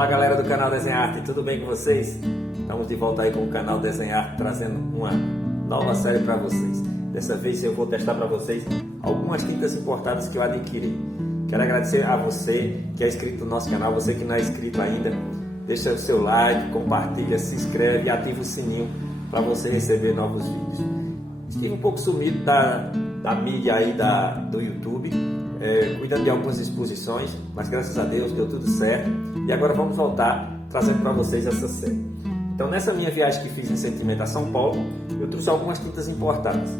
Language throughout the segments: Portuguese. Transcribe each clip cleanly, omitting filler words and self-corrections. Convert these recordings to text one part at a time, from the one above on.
Olá galera do canal Desenharte, tudo bem com vocês? Estamos de volta aí com o canal Desenharte, trazendo uma nova série para vocês. Dessa vez eu vou testar para vocês algumas tintas importadas que eu adquiri. Quero agradecer a você que é inscrito no nosso canal, você que não é inscrito ainda, deixa o seu like, compartilha, se inscreve e ativa o sininho para você receber novos vídeos. Estive um pouco sumido da mídia aí do YouTube, cuidando de algumas exposições, mas graças a Deus deu tudo certo e agora vamos voltar trazendo para vocês essa série. Então nessa minha viagem que fiz recentemente a São Paulo, eu trouxe algumas tintas importadas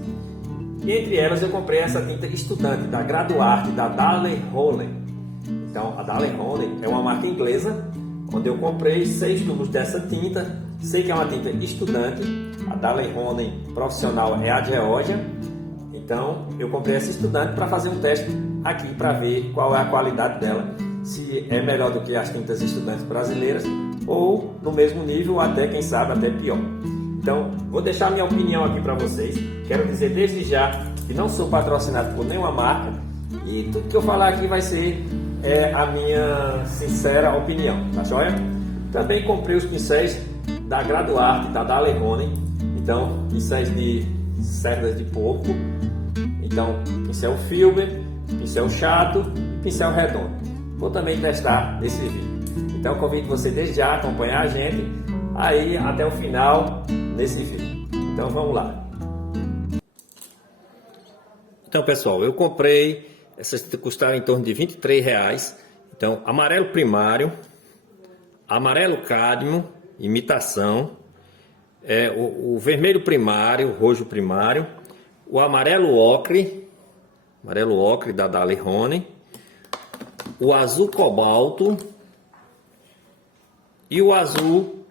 e entre elas eu comprei essa tinta estudante da Graduarte, da Daler-Rollin. Então a Daler-Rollin é uma marca inglesa, onde eu comprei 6 tubos dessa tinta. Sei que é uma tinta estudante, a Daler-Rollin profissional é a Georgia. Então eu comprei essa estudante para fazer um teste aqui para ver qual é a qualidade dela, se é melhor do que as tintas estudantes brasileiras ou no mesmo nível, ou até quem sabe até pior. Então vou deixar minha opinião aqui para vocês. Quero dizer desde já que não sou patrocinado por nenhuma marca e tudo que eu falar aqui vai ser a minha sincera opinião, tá joia? Também comprei os pincéis da Graduarte, da Daler-Rollin. Então pincéis de cerdas de porco. Então, pincel Filber, pincel chato e pincel redondo. Vou também testar nesse vídeo. Então, convido você desde já a acompanhar a gente aí até o final nesse vídeo. Então, vamos lá. Então, pessoal, eu comprei, essas custaram em torno de R$23. Então, amarelo primário, amarelo cádmio, imitação, o vermelho primário, roxo primário, o amarelo ocre da Daler-Rollin, o azul cobalto e o azul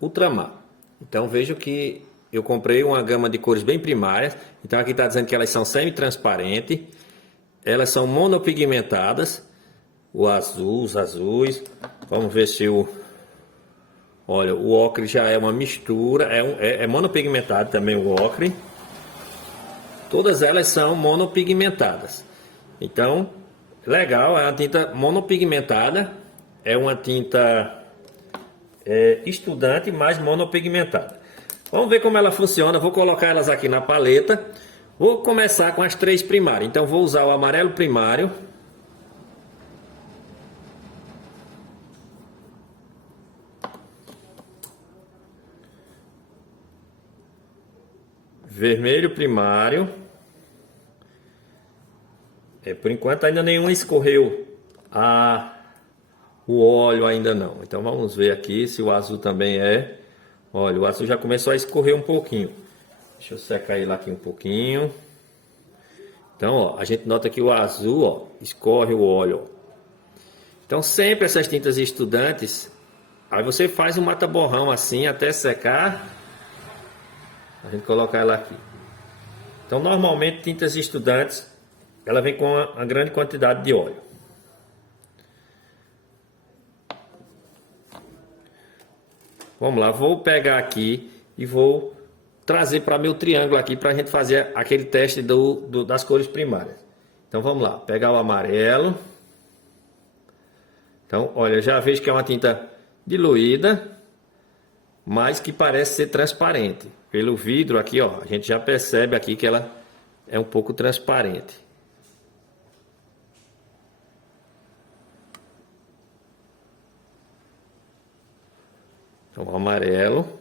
ultramar. Então vejo que eu comprei uma gama de cores bem primárias. Então aqui está dizendo que elas são semi-transparentes, elas são monopigmentadas, o azul, os azuis. Vamos ver se olha, o ocre já é uma mistura, é monopigmentado também o ocre. Todas elas são monopigmentadas. Então, legal, é uma tinta monopigmentada. É uma tinta estudante, mas monopigmentada. Vamos ver como ela funciona. Vou colocar elas aqui na paleta. Vou começar com as 3 primárias. Então, vou usar o amarelo primário. Vermelho primário. Por enquanto ainda nenhum escorreu o óleo, ainda não. Então vamos ver aqui se o azul também é. Olha, o azul já começou a escorrer um pouquinho. Deixa eu secar ele aqui um pouquinho. Então, ó, a gente nota que o azul, ó, escorre o óleo. Ó. Então sempre essas tintas estudantes, aí você faz um mata-borrão assim até secar. A gente coloca ela aqui. Então normalmente tintas estudantes, ela vem com uma grande quantidade de óleo. Vamos lá, vou pegar aqui e vou trazer para meu triângulo aqui para a gente fazer aquele teste das cores primárias. Então vamos lá, pegar o amarelo. Então olha, já vejo que é uma tinta diluída, mas que parece ser transparente. Pelo vidro aqui, ó, a gente já percebe aqui que ela é um pouco transparente. Então, o amarelo.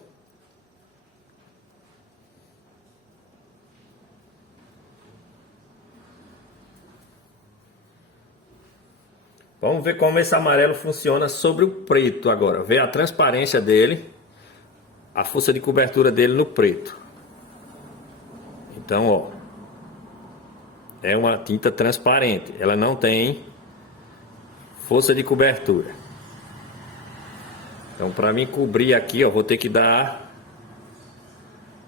Vamos ver como esse amarelo funciona sobre o preto agora. Ver a transparência dele, a força de cobertura dele no preto. Então, ó, é uma tinta transparente. Ela não tem força de cobertura. Então, para mim cobrir aqui, ó, vou ter que dar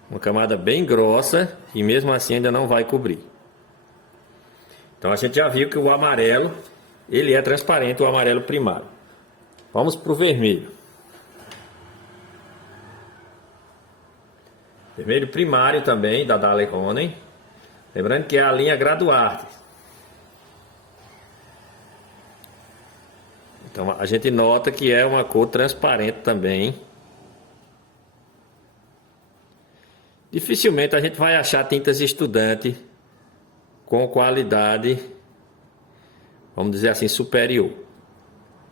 uma camada bem grossa e mesmo assim ainda não vai cobrir. Então, a gente já viu que o amarelo, ele é transparente, o amarelo primário. Vamos para o vermelho. Vermelho primário também, da Daler-Rollin. Lembrando que é a linha Graduarte. Então a gente nota que é uma cor transparente também. Dificilmente a gente vai achar tintas estudante com qualidade, vamos dizer assim, superior.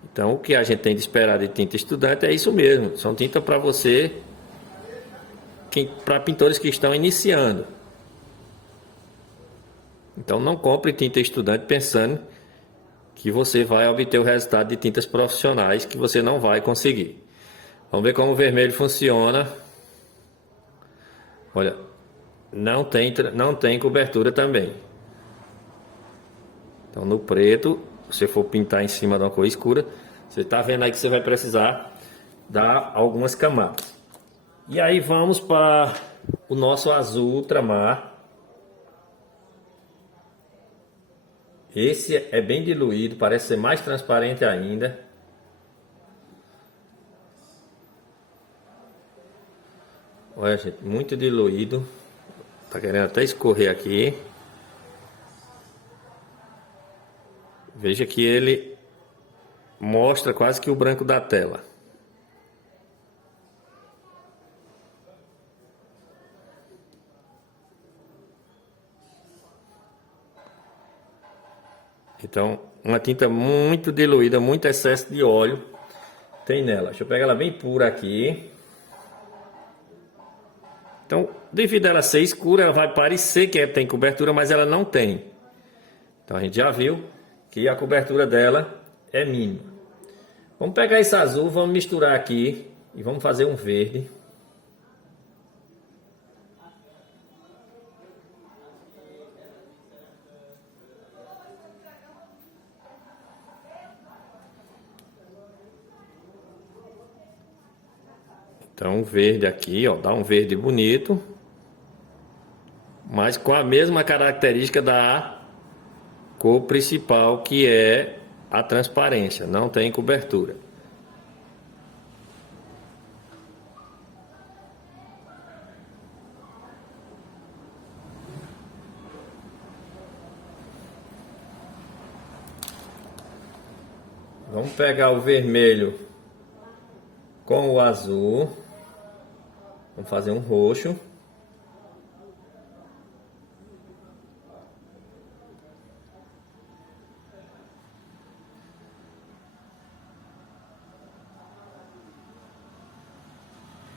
Então o que a gente tem de esperar de tinta estudante é isso mesmo. São tintas para você, para pintores que estão iniciando. Então não compre tinta estudante pensando que você vai obter o resultado de tintas profissionais, que você não vai conseguir. Vamos ver como o vermelho funciona. Olha, não tem cobertura também. Então no preto, se você for pintar em cima de uma cor escura, você está vendo aí que você vai precisar dar algumas camadas. E aí vamos para o nosso azul ultramar. Esse é bem diluído, parece ser mais transparente ainda. Olha, gente, muito diluído. Tá querendo até escorrer aqui. Veja que ele mostra quase que o branco da tela. Então, uma tinta muito diluída, muito excesso de óleo tem nela. Deixa eu pegar ela bem pura aqui. Então, devido a ela ser escura, ela vai parecer que tem cobertura, mas ela não tem. Então, a gente já viu que a cobertura dela é mínima. Vamos pegar esse azul, vamos misturar aqui e vamos fazer um verde. Então, um verde aqui, ó, dá um verde bonito, mas com a mesma característica da cor principal, que é a transparência, não tem cobertura. Vamos pegar o vermelho com o azul. Vamos fazer um roxo.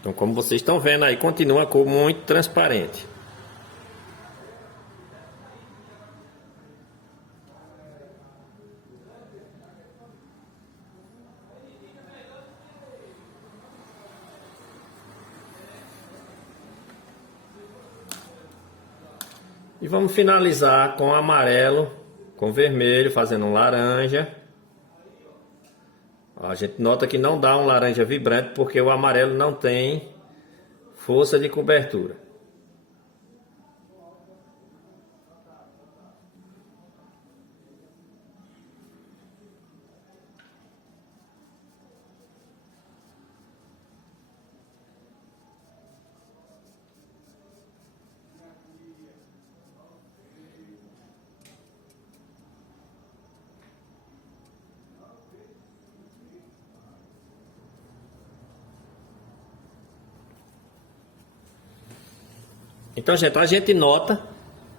Então, como vocês estão vendo aí, continua a cor muito transparente. E vamos finalizar com amarelo, com vermelho, fazendo um laranja. A gente nota que não dá um laranja vibrante porque o amarelo não tem força de cobertura. Então, gente, a gente nota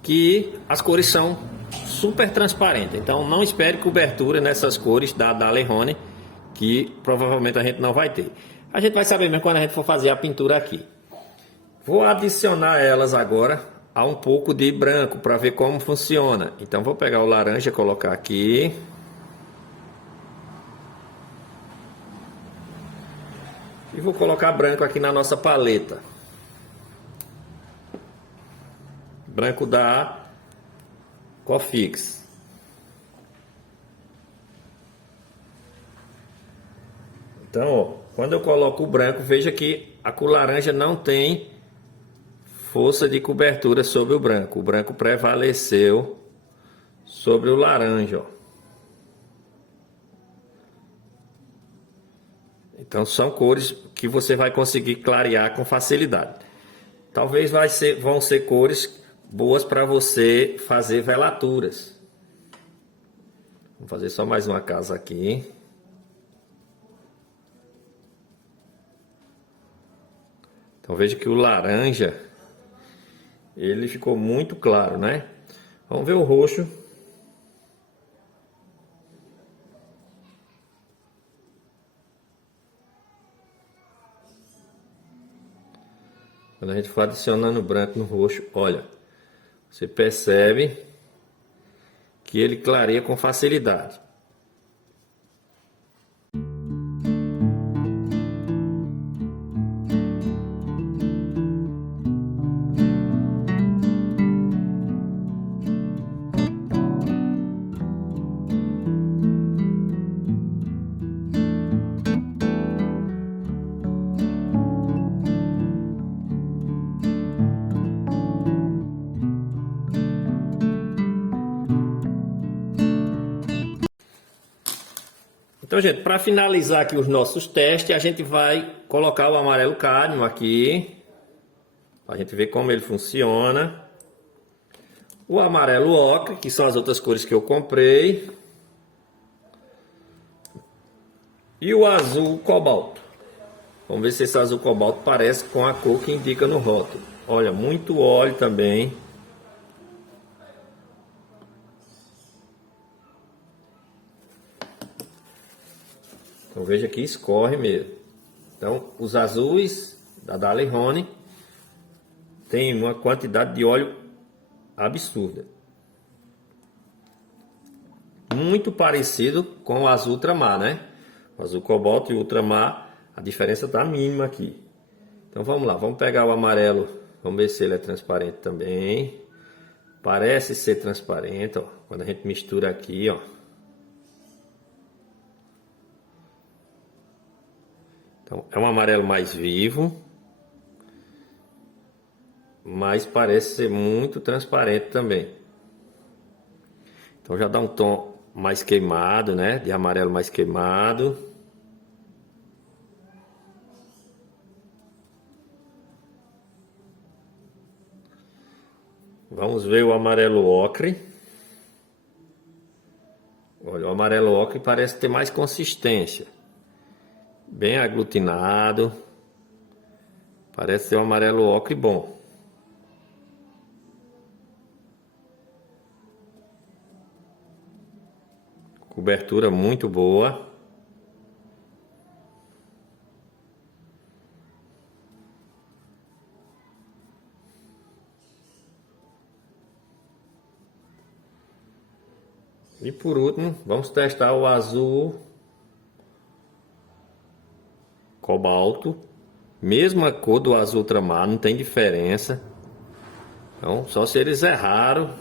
que as cores são super transparentes. Então, não espere cobertura nessas cores da Daler-Rowney, que provavelmente a gente não vai ter. A gente vai saber mesmo quando a gente for fazer a pintura aqui. Vou adicionar elas agora a um pouco de branco para ver como funciona. Então, vou pegar o laranja e colocar aqui. E vou colocar branco aqui na nossa paleta. Branco da Cofix. Então, ó, quando eu coloco o branco, veja que a cor laranja não tem força de cobertura sobre o branco. O branco prevaleceu sobre o laranja, ó. Então, são cores que você vai conseguir clarear com facilidade. Talvez vão ser cores boas para você fazer velaturas. Vou fazer só mais uma casa aqui. Então veja que o laranja, ele ficou muito claro, né? Vamos ver o roxo. Quando a gente for adicionando branco no roxo, olha, você percebe que ele clareia com facilidade. Então, gente, para finalizar aqui os nossos testes, a gente vai colocar o amarelo cádmio aqui, para a gente ver como ele funciona. O amarelo ocre, que são as outras cores que eu comprei. E o azul cobalto. Vamos ver se esse azul cobalto parece com a cor que indica no rótulo. Olha, muito óleo também. Então veja que escorre mesmo. Então os azuis da Daler-Rowney tem uma quantidade de óleo absurda. Muito parecido com o azul ultramar, né? O azul cobalto e o ultramar, a diferença está mínima aqui. Então vamos lá, vamos pegar o amarelo, vamos ver se ele é transparente também. Parece ser transparente, ó, quando a gente mistura aqui, ó. Então, é um amarelo mais vivo, mas parece ser muito transparente também. Então já dá um tom mais queimado, né? De amarelo mais queimado. Vamos ver o amarelo ocre. Olha, o amarelo ocre parece ter mais consistência. Bem aglutinado. Parece ser um amarelo ocre bom. Cobertura muito boa. E por último, vamos testar o azul cobalto. Mesma cor do azul ultramar, não tem diferença. Então, só se eles erraram,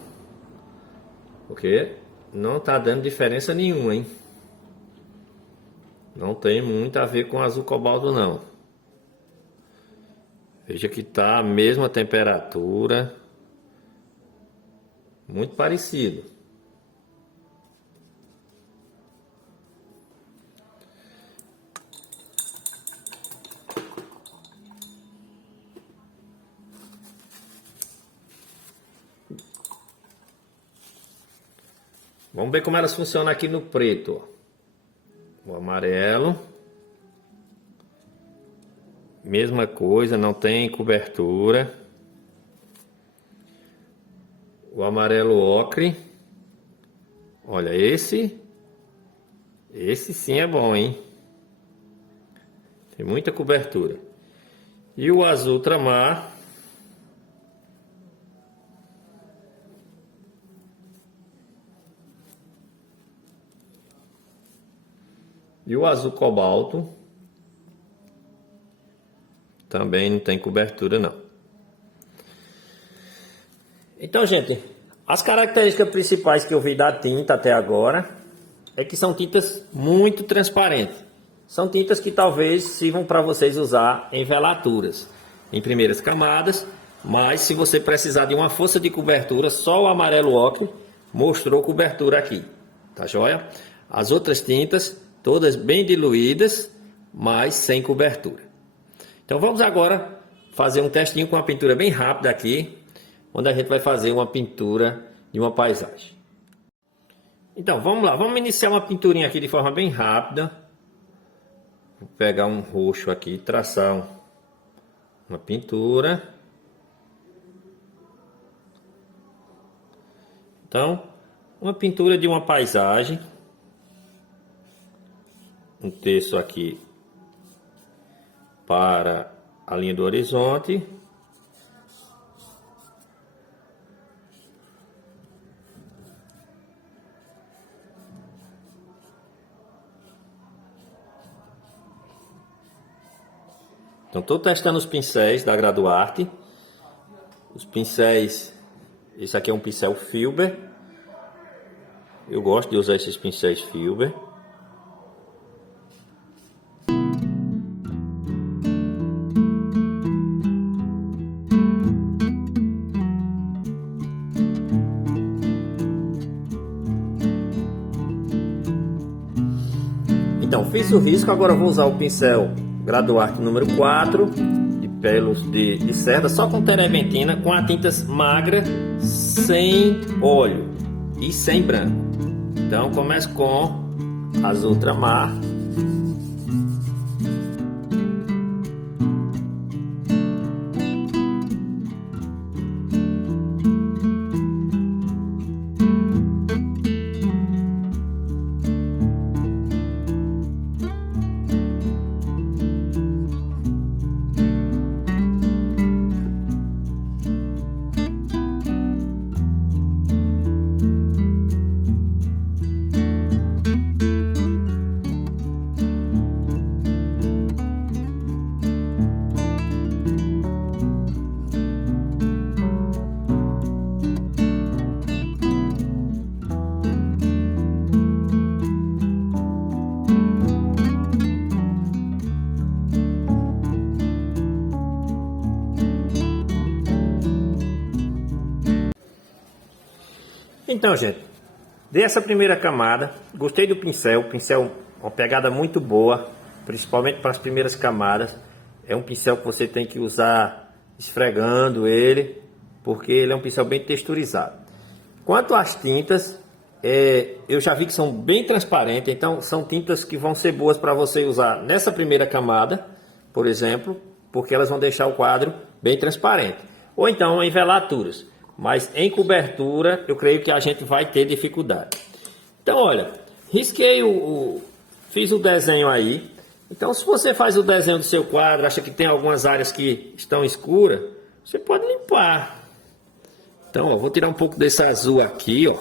porque não tá dando diferença nenhuma, hein? Não tem muito a ver com azul cobalto, não. Veja que tá a mesma temperatura. Muito parecido. Vamos ver como elas funcionam aqui no preto, ó. O amarelo. Mesma coisa, não tem cobertura. O amarelo ocre. Olha, esse sim é bom, hein? Tem muita cobertura. E o azul ultramar. E o azul cobalto também não tem cobertura, não. Então, gente, as características principais que eu vi da tinta até agora é que são tintas muito transparentes. São tintas que talvez sirvam para vocês usar em velaturas, em primeiras camadas, mas se você precisar de uma força de cobertura, só o amarelo ocre mostrou cobertura aqui, tá joia? As outras tintas todas bem diluídas, mas sem cobertura. Então vamos agora fazer um testinho com uma pintura bem rápida aqui, onde a gente vai fazer uma pintura de uma paisagem. Então vamos lá, vamos iniciar uma pinturinha aqui de forma bem rápida. Vou pegar um roxo aqui, traçar uma pintura. Então, uma pintura de uma paisagem. Um terço aqui para a linha do horizonte. Então, estou testando os pincéis da Graduarte. Os pincéis, esse aqui é um pincel Filber. Eu gosto de usar esses pincéis Filber. Então, fiz o risco, agora vou usar o pincel Graduarte número 4, de pelos de cerda, só com terebentina, com a tintas magra, sem óleo e sem branco. Então, começo com azul ultramar. Então, gente, dei essa primeira camada, gostei do pincel, uma pegada muito boa, principalmente para as primeiras camadas. É um pincel que você tem que usar esfregando ele, porque ele é um pincel bem texturizado. Quanto às tintas, eu já vi que são bem transparentes, então são tintas que vão ser boas para você usar nessa primeira camada, por exemplo, porque elas vão deixar o quadro bem transparente. Ou então em velaturas. Mas em cobertura, eu creio que a gente vai ter dificuldade. Então, olha, risquei fiz o desenho aí. Então, se você faz o desenho do seu quadro, acha que tem algumas áreas que estão escuras, você pode limpar. Então, ó, vou tirar um pouco desse azul aqui, ó,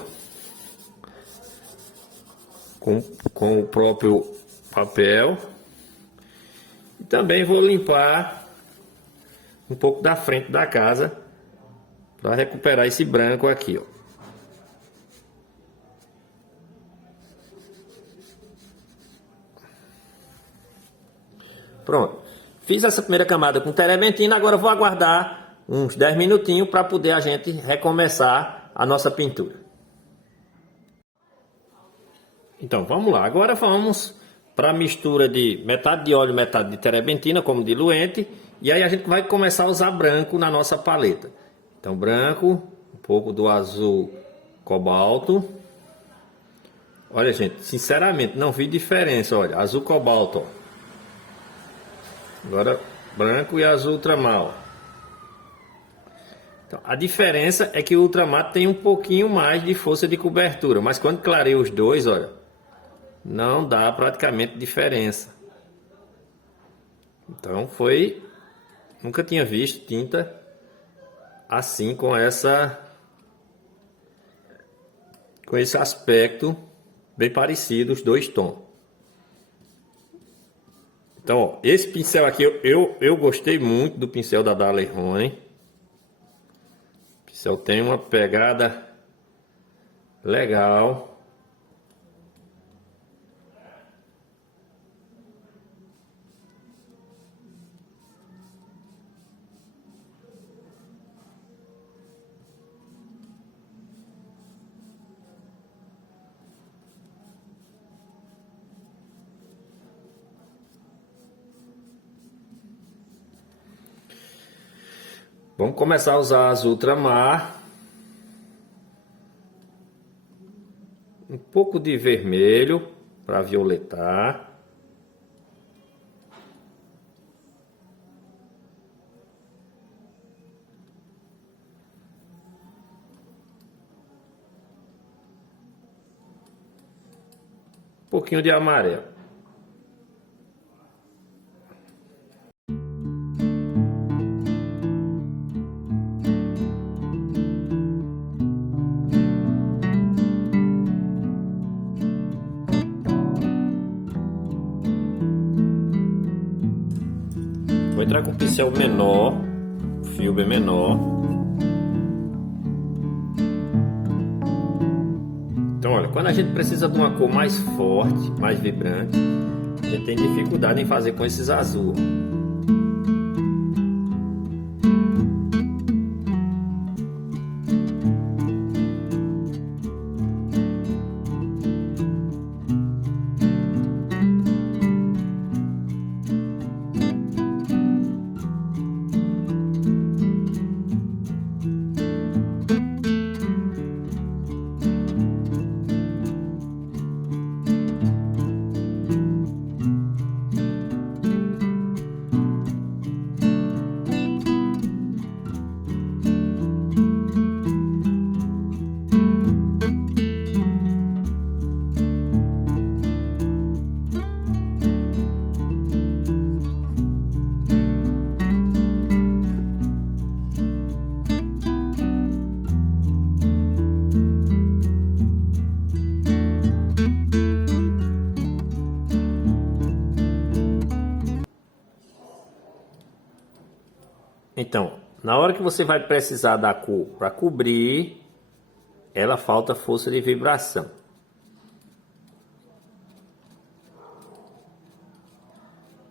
com o próprio papel. E também vou limpar um pouco da frente da casa, para recuperar esse branco aqui, ó. Pronto. Fiz essa primeira camada com terebentina, agora vou aguardar uns 10 minutinhos para poder a gente recomeçar a nossa pintura. Então, vamos lá. Agora vamos para a mistura de metade de óleo, metade de terebentina, como diluente. E aí a gente vai começar a usar branco na nossa paleta. Então, branco, um pouco do azul cobalto. Olha, gente, sinceramente, não vi diferença. Olha, azul cobalto, ó. Agora, branco e azul ultramar, ó. Então, a diferença é que o ultramar tem um pouquinho mais de força de cobertura. Mas quando clareia os dois, olha, não dá praticamente diferença. Então, nunca tinha visto tinta assim, com esse aspecto bem parecido, os dois tons. Então, ó, esse pincel aqui, eu gostei muito do pincel da Daler-Ronen. O pincel tem uma pegada legal. Vamos começar a usar azul ultramar, um pouco de vermelho para violetar, pouquinho de amarelo. Vou entrar com o pincel menor, fio bem menor. Então olha, quando a gente precisa de uma cor mais forte, mais vibrante, a gente tem dificuldade em fazer com esses azuis. Então, na hora que você vai precisar da cor para cobrir, ela falta força de vibração.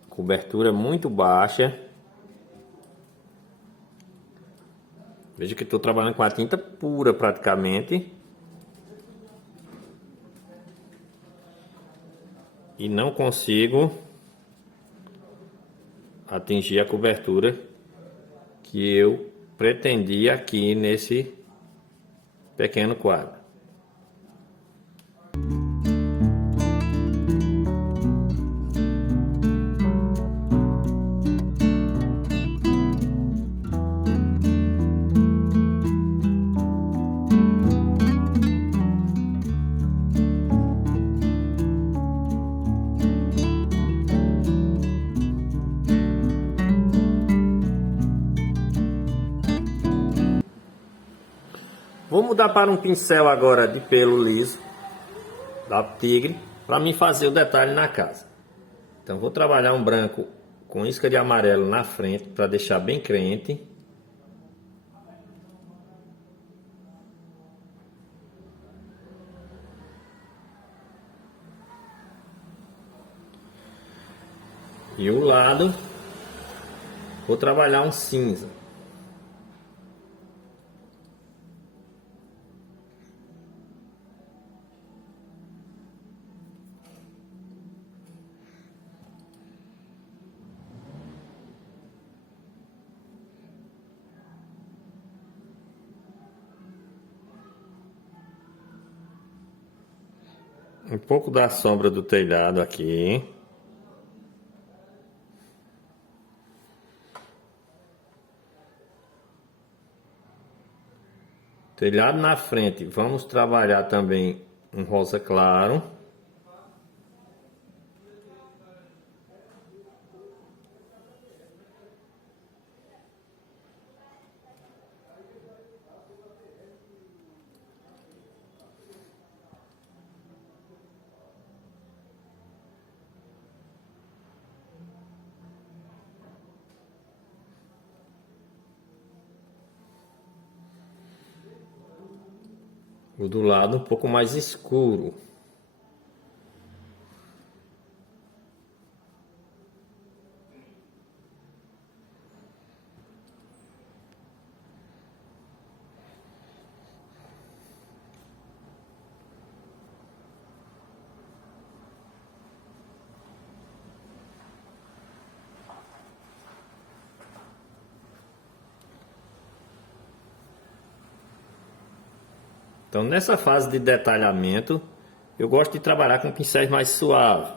Cobertura muito baixa. Veja que estou trabalhando com a tinta pura praticamente. E não consigo atingir a cobertura que eu pretendia aqui nesse pequeno quadro. Vou mudar para um pincel agora de pelo liso, da Tigre, para mim fazer o detalhe na casa. Então vou trabalhar um branco com isca de amarelo na frente, para deixar bem crente. E o lado, vou trabalhar um cinza. Um pouco da sombra do telhado aqui. Telhado na frente, vamos trabalhar também um rosa claro. O do lado um pouco mais escuro. Então, nessa fase de detalhamento, eu gosto de trabalhar com pincéis mais suaves.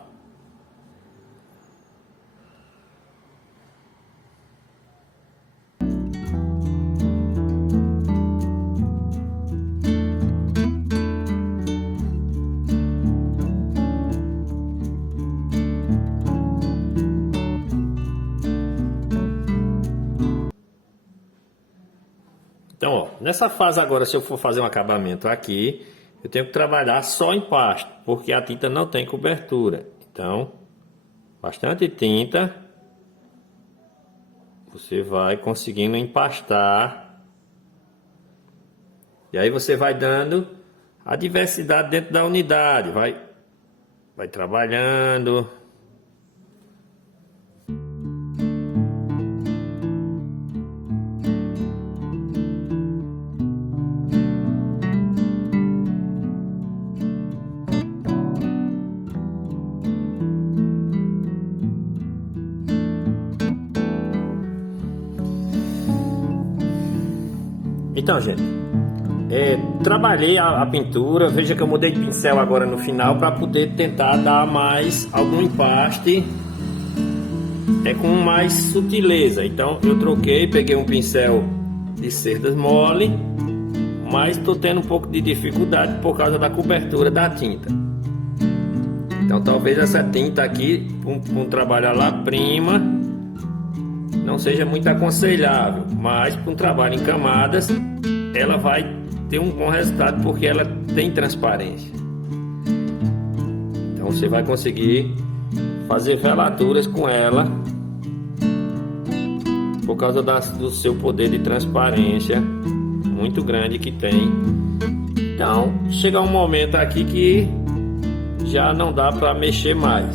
Então, ó, nessa fase agora, se eu for fazer um acabamento aqui, eu tenho que trabalhar só em pasto, porque a tinta não tem cobertura. Então, bastante tinta, você vai conseguindo empastar. E aí você vai dando a diversidade dentro da unidade, vai trabalhando. Então, gente, trabalhei a pintura. Veja que eu mudei de pincel agora no final para poder tentar dar mais algum empaste com mais sutileza. Então eu troquei, peguei um pincel de cerdas mole, mas estou tendo um pouco de dificuldade por causa da cobertura da tinta. Então talvez essa tinta aqui, com um trabalho à la prima, não seja muito aconselhável, mas com um trabalho em camadas ela vai ter um bom resultado, porque ela tem transparência. Então você vai conseguir fazer velaturas com ela por causa do seu poder de transparência muito grande que tem. Então chega um momento aqui que já não dá para mexer mais,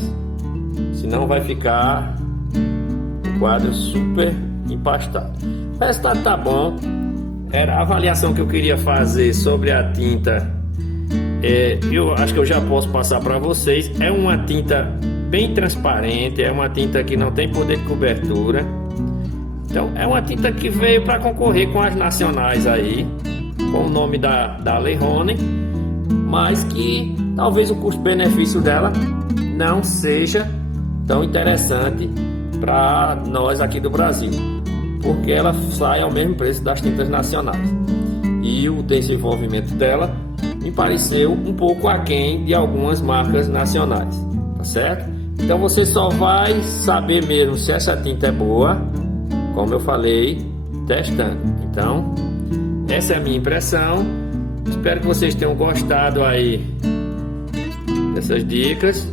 senão vai ficar um quadro super empastado. O resultado tá bom. Era a avaliação que eu queria fazer sobre a tinta. Eu acho que eu já posso passar para vocês. É uma tinta bem transparente, é uma tinta que não tem poder de cobertura. Então é uma tinta que veio para concorrer com as nacionais aí, com o nome da Leirone, mas que talvez o custo-benefício dela não seja tão interessante para nós aqui do Brasil, porque ela sai ao mesmo preço das tintas nacionais. E o desenvolvimento dela me pareceu um pouco aquém de algumas marcas nacionais, tá certo? Então você só vai saber mesmo se essa tinta é boa, como eu falei, testando. Então, essa é a minha impressão. Espero que vocês tenham gostado aí dessas dicas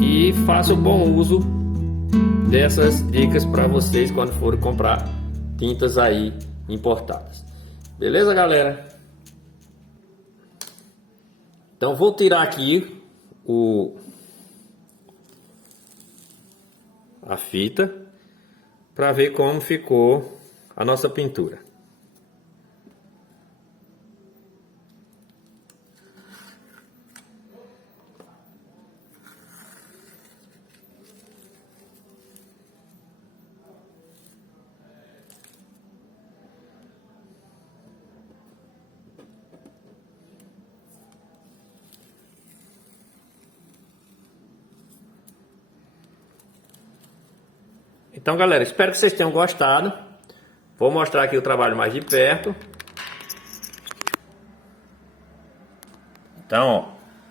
e façam bom uso dessas dicas para vocês quando forem comprar tintas aí importadas. Beleza, galera? Então vou tirar aqui a fita para ver como ficou a nossa pintura. Então, galera, espero que vocês tenham gostado. Vou mostrar aqui o trabalho mais de perto. Então, ó,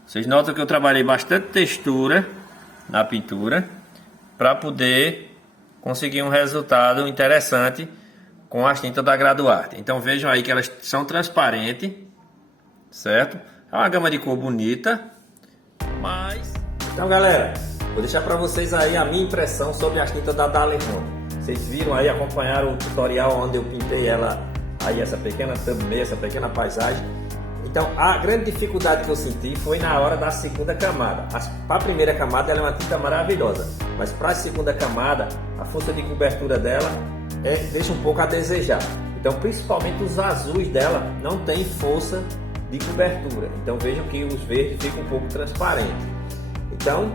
vocês notam que eu trabalhei bastante textura na pintura para poder conseguir um resultado interessante com as tintas da Graduarte. Então vejam aí que elas são transparentes, certo? É uma gama de cor bonita, mas... Então, galera, vou deixar para vocês aí a minha impressão sobre as tintas da Leirone. Vocês viram aí, acompanharam o tutorial onde eu pintei ela aí, essa pequena thumbnail, essa pequena paisagem. Então a grande dificuldade que eu senti foi na hora da segunda camada. Para a primeira camada ela é uma tinta maravilhosa, mas para a segunda camada a força de cobertura dela deixa um pouco a desejar. Então principalmente os azuis dela não tem força de cobertura. Então vejam que os verdes ficam um pouco transparentes. Então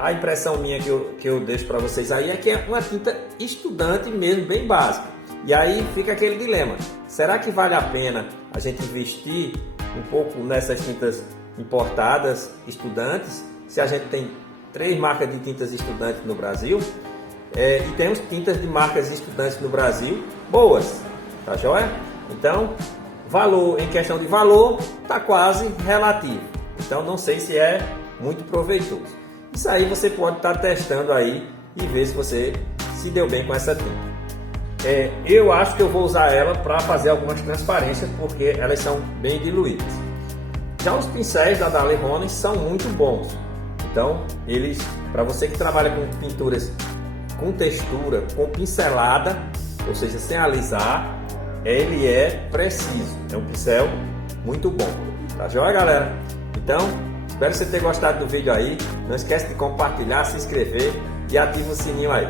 a impressão minha que eu deixo para vocês aí é que é uma tinta estudante mesmo, bem básica. E aí fica aquele dilema: será que vale a pena a gente investir um pouco nessas tintas importadas estudantes, se a gente tem 3 marcas de tintas estudantes no Brasil e temos tintas de marcas estudantes no Brasil boas, tá joia? Então, valor, em questão de valor, tá quase relativo. Então não sei se é muito proveitoso. Isso aí você pode estar testando aí e ver se você se deu bem com essa tinta. Eu acho que eu vou usar ela para fazer algumas transparências, porque elas são bem diluídas. Já os pincéis da Dali Ronen são muito bons. Então, eles, para você que trabalha com pinturas com textura, com pincelada, ou seja, sem alisar, ele é preciso. É um pincel muito bom. Tá joia, galera? Então, espero que você tenha gostado do vídeo aí. Não esquece de compartilhar, se inscrever e ativa o sininho aí.